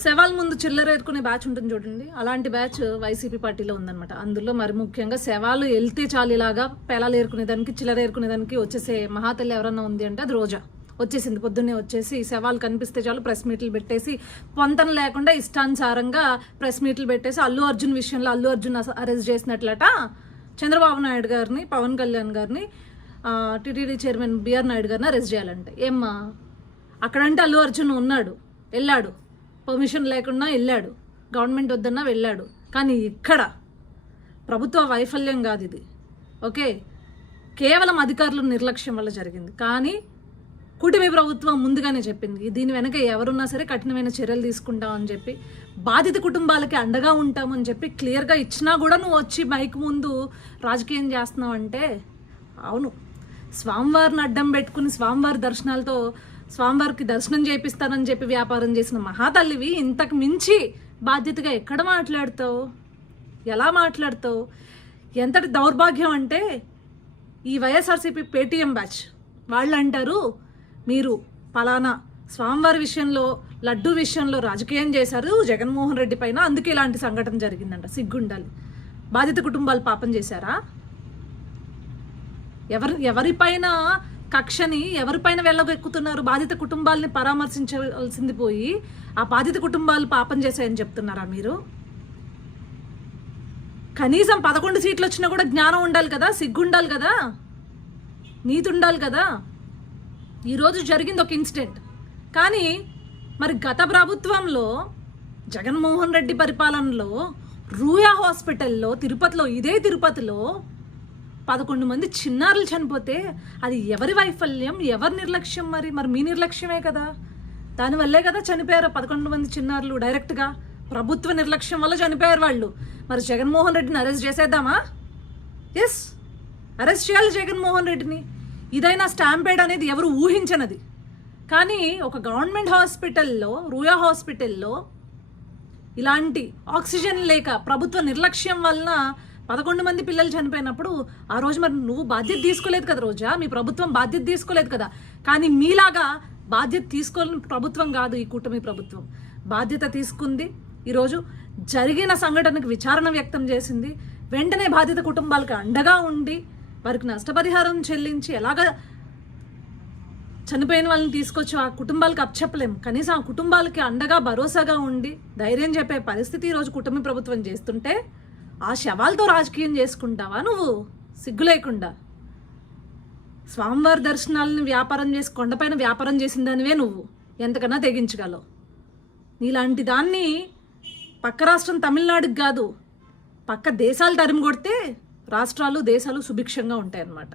శవాల ముందు చిల్లర ఏరుకునే బ్యాచ్ ఉంటుంది చూడండి, అలాంటి బ్యాచ్ వైసీపీ పార్టీలో ఉందన్నమాట. అందులో మరి ముఖ్యంగా శవాలు వెళ్తే చాలు ఇలాగా పేలాలు ఏరుకునేదానికి చిల్లర ఏరుకునేదానికి వచ్చేసే మహాతల్లి ఎవరన్నా ఉంది అంటే అది రోజా. వచ్చేసింది, పొద్దున్నే వచ్చేసి శవాలు కనిపిస్తే చాలు ప్రెస్ మీట్లు పెట్టేసి పొంతన లేకుండా ఇష్టానుసారంగా ప్రెస్ మీట్లు పెట్టేసి అల్లు అర్జున్ విషయంలో అల్లు అర్జున్ అరెస్ట్ చేసినట్లట చంద్రబాబు నాయుడు గారిని, పవన్ కళ్యాణ్ గారిని, టీటీడీ చైర్మన్ బిఆర్ నాయుడు గారిని అరెస్ట్ చేయాలంటే. ఏమ్మా అక్కడంటే అల్లు అర్జున్ ఉన్నాడు, వెళ్ళాడు, పర్మిషన్ లేకుండా వెళ్ళాడు, గవర్నమెంట్ వద్దన్నా వెళ్ళాడు. కానీ ఇక్కడ ప్రభుత్వ వైఫల్యం కాదు ఇది, ఓకే, కేవలం అధికారుల నిర్లక్ష్యం వల్ల జరిగింది. కానీ కూటమి ప్రభుత్వం ముందుగానే చెప్పింది దీని వెనక ఎవరున్నా సరే కఠినమైన చర్యలు తీసుకుంటామని చెప్పి, బాధిత కుటుంబాలకి అండగా ఉంటామని చెప్పి క్లియర్గా ఇచ్చినా కూడా నువ్వు వచ్చి మైక్ ముందు రాజకీయం చేస్తున్నావు అంటే, అవును, స్వామివారిని అడ్డం పెట్టుకుని స్వామివారి దర్శనాలతో స్వామివారికి దర్శనం చేపిస్తానని చెప్పి వ్యాపారం చేసిన మహాతల్లివి ఇంతకు మించి బాధ్యతగా ఎక్కడ మాట్లాడతావు, ఎలా మాట్లాడతావు? ఎంతటి దౌర్భాగ్యం అంటే ఈ వైఎస్ఆర్సీపీ పేటీఎం బ్యాచ్ వాళ్ళు అంటారు మీరు పలానా స్వామివారి విషయంలో లడ్డు విషయంలో రాజకీయం చేశారు జగన్మోహన్ రెడ్డి పైన, అందుకే ఇలాంటి సంఘటన జరిగిందంట. సిగ్గుండాలి. బాధిత కుటుంబాలు పాపం చేశారా? ఎవరిపైన కక్షని ఎవరిపైన వెళ్ళగెక్కుతున్నారు? బాధిత కుటుంబాలని పరామర్శించాల్సింది పోయి ఆ బాధిత కుటుంబాలు పాపం చేశాయని చెప్తున్నారా మీరు? కనీసం 11 సీట్లు వచ్చినా కూడా జ్ఞానం ఉండాలి కదా, సిగ్గు ఉండాలి కదా, నీతి ఉండాలి కదా. ఈరోజు జరిగింది ఒక ఇన్సిడెంట్, కానీ మరి గత ప్రభుత్వంలో జగన్మోహన్ రెడ్డి పరిపాలనలో రూయా హాస్పిటల్లో తిరుపతిలో, ఇదే తిరుపతిలో 11 మంది చిన్నారులు చనిపోతే అది ఎవరి వైఫల్యం, ఎవరి నిర్లక్ష్యం? మరి మీ నిర్లక్ష్యమే కదా, దానివల్లే కదా చనిపోయారు 11 మంది చిన్నారులు. డైరెక్ట్గా ప్రభుత్వ నిర్లక్ష్యం వల్ల చనిపోయారు వాళ్ళు. మరి జగన్మోహన్ రెడ్డిని అరెస్ట్ చేసేద్దామా? ఎస్, అరెస్ట్ చేయాలి జగన్మోహన్ రెడ్డిని. ఇదైనా స్టాంపేడ్ అనేది ఎవరు ఊహించనది. కానీ ఒక గవర్నమెంట్ హాస్పిటల్లో, రూయా హాస్పిటల్లో ఇలాంటి ఆక్సిజన్ లేక ప్రభుత్వ నిర్లక్ష్యం వలన 11 మంది పిల్లలు చనిపోయినప్పుడు ఆ రోజు మరి నువ్వు బాధ్యత తీసుకోలేదు కదా రోజా, మీ ప్రభుత్వం బాధ్యత తీసుకోలేదు కదా. కానీ మీలాగా బాధ్యత తీసుకోలేని ప్రభుత్వం కాదు ఈ కూటమి ప్రభుత్వం. బాధ్యత తీసుకుంది, ఈరోజు జరిగిన సంఘటనకు విచారణ వ్యక్తం చేసింది, వెంటనే బాధిత కుటుంబాలకు అండగా ఉండి వారికి నష్టపరిహారం చెల్లించి ఎలాగ చనిపోయిన వాళ్ళని తీసుకొచ్చి ఆ కుటుంబాలకు అప్పచెప్పలేం, కనీసం ఆ కుటుంబాలకి అండగా భరోసాగా ఉండి ధైర్యం చెప్పే పరిస్థితి ఈరోజు కూటమి ప్రభుత్వం చేస్తుంటే ఆ శవాలతో రాజకీయం చేసుకుంటావా నువ్వు? సిగ్గు లేకుండా స్వామివారి దర్శనాలని వ్యాపారం చేసి కొండపైన వ్యాపారం చేసిన దానివే నువ్వు, ఎంతకన్నా తెగించగలవు. నీలాంటి దాన్ని పక్క రాష్ట్రం తమిళనాడుకి కాదు, పక్క దేశాలు తరిమి కొడితే రాష్ట్రాలు దేశాలు సుభిక్షంగా ఉంటాయన్నమాట.